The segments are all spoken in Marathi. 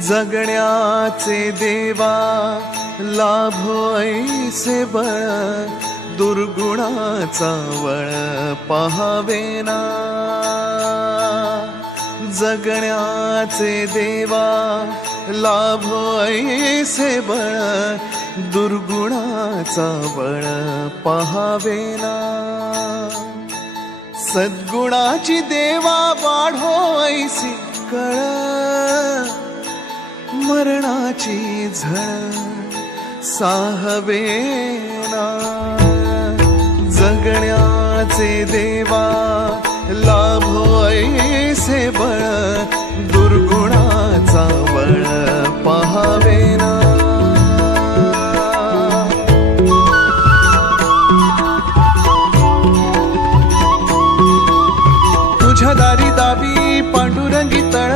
जगण्याचे देवा लाभो ऐसे बळ, दुर्गुणाचा वळ पहावेना। जगण्याचे देवा लाभो ऐसे बळ, दुर्गुणाचा बळ पहावेना। सद्गुणाची देवा वाढो ऐसी कळ, मरणाची झळ साहवेना। जगण्याचे देवा लाभो ऐसे बळ, दुर्गुणाचा बळ पहावेना। तुझ्या दारी दावी पांडुरंगी तळ,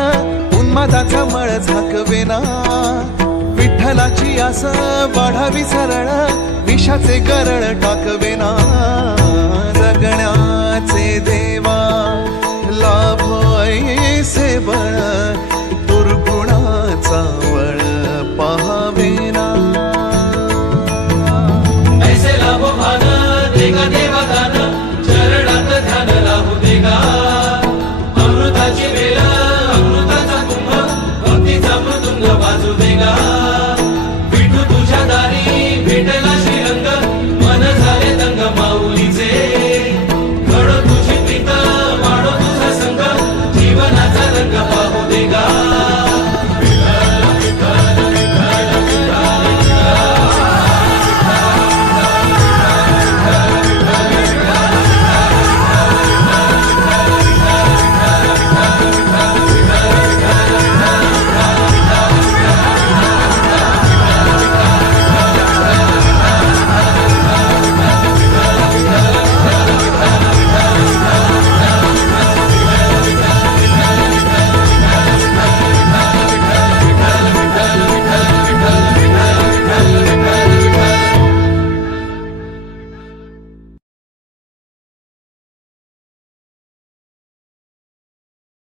उन्मादाचा मळ झाकवेना। विठ्ठलाची आस वाढावी सरळ, विषाचे गरळ टाकवेना। जगण्याचे देवा